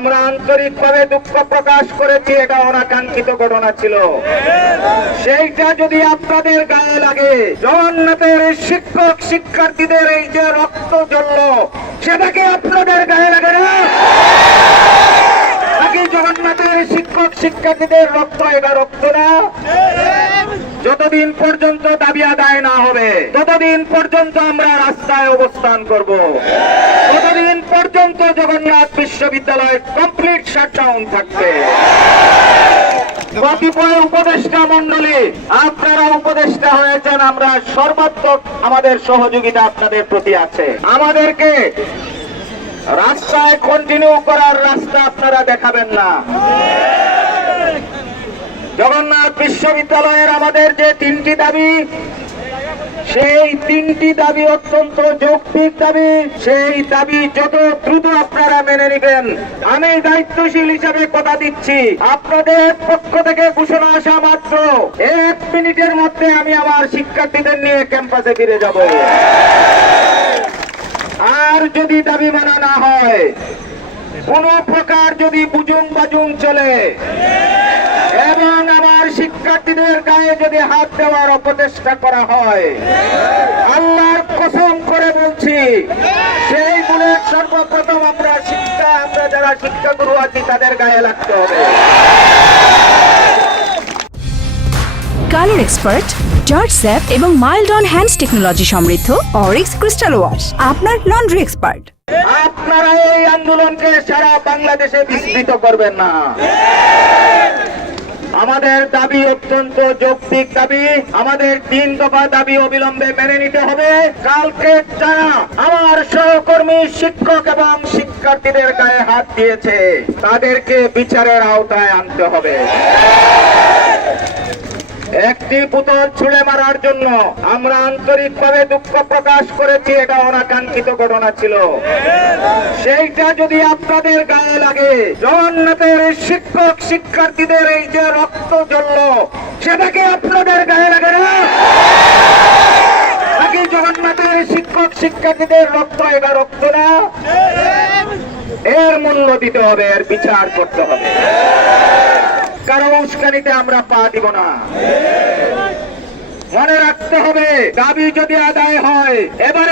আমরা আন্তরিকভাবে দুঃখ প্রকাশ করেছি, এটা অনাকাঙ্ক্ষিত ঘটনা ছিল। সেইটা যদি আপনাদের গায়ে লাগে, জগন্নাথের শিক্ষক শিক্ষার্থীদের এই যে রক্ত জ্বলল সেটাকে আপনাদের গায়ে লাগে না? নাকি জগন্নাথের শিক্ষক শিক্ষার্থীদের রক্ত, এটা রক্ত না? যতদিন পর্যন্ত দাবি আদায় না হবে, ততদিন পর্যন্ত আমরা রাস্তায় অবস্থান করব। ততদিন পর্যন্ত জগন্নাথ বিশ্ববিদ্যালয় কমপ্লিট শাটডাউন থাকবে। কতিপয় উপদেষ্টা মন্ডলী আপনারা উপদেষ্টা হয়েছেন, আমরা সর্বাত্মক আমাদের সহযোগিতা আপনাদের প্রতি আছে। আমাদেরকে রাস্তায় কন্টিনিউ করার রাস্তা আপনারা দেখাবেন না। জগন্নাথ বিশ্ববিদ্যালয়ের আমাদের যে তিনটি দাবি সেই তিনটি দাবি অত্যন্ত যৌক্তিক দাবি। সেই দাবি যত দ্রুত আপনারা মেনে নেবেন। আমি দায়িত্বশীল হিসাবে কথা দিচ্ছি। আপনাদের পক্ষ থেকে ঘোষণা আসা মাত্র। এক মিনিটের মধ্যে আমি আমার শিক্ষার্থীদের নিয়ে ক্যাম্পাসে ফিরে যাব। আর যদি দাবি মানা না হয়, কোন প্রকার যদি বুজুং বাজুং চলে, এবং শিক্ষার্থীদের গায়ে যদি হাত দেওয়ার অপচেষ্টা করা হয় আল্লাহর কসম করে বলছি সেই বুলেট সর্বপ্রথম আমরা শিক্ষা আমরা যারা শিক্ষাগুরু আছি তাদের গায়ে লাগতে হবে। কালার এক্সপার্ট জর্জ স্যাপ এবং মাইল্ড অন হ্যান্ডস টেকনোলজি সমৃদ্ধ অরিক্স ক্রিস্টাল ওয়াশ আপনার লন্ড্রি এক্সপার্ট। আপনারা এই আন্দোলনকে সারা বাংলাদেশে বিস্তৃত করবেন না। আমাদের দাবি অত্যন্ত যৌক্তিক দাবি। আমাদের তিন দফা দাবি অবিলম্বে মেনে নিতে হবে। কালকে যারা আমার সহকর্মী, শিক্ষক এবং শিক্ষার্থীদের গায়ে হাত দিয়েছে, তাদেরকে বিচারের আওতায় আনতে হবে। একটি পুতুল ছুড়ে মারার জন্য আমরা আন্তরিকভাবে দুঃখ প্রকাশ করেছি, এটা অনাকাঙ্ক্ষিত ঘটনা ছিল। সেইটা যদি আপনাদের গায়ে লাগে, জগন্নাথের শিক্ষক শিক্ষার্থীদের এই যে রক্ত জ্বলল সেটাকে আপনাদের গায়ে লাগে না? নাকি জগন্নাথের শিক্ষক শিক্ষার্থীদের রক্ত এটা রক্ত না? এর মূল্য দিতে হবে, এর বিচার করতে হবে। কারও উস্কানিতে আমরা পা দিব না। মনে রাখতে হবে দাবি যদি আদায় হয় এবারে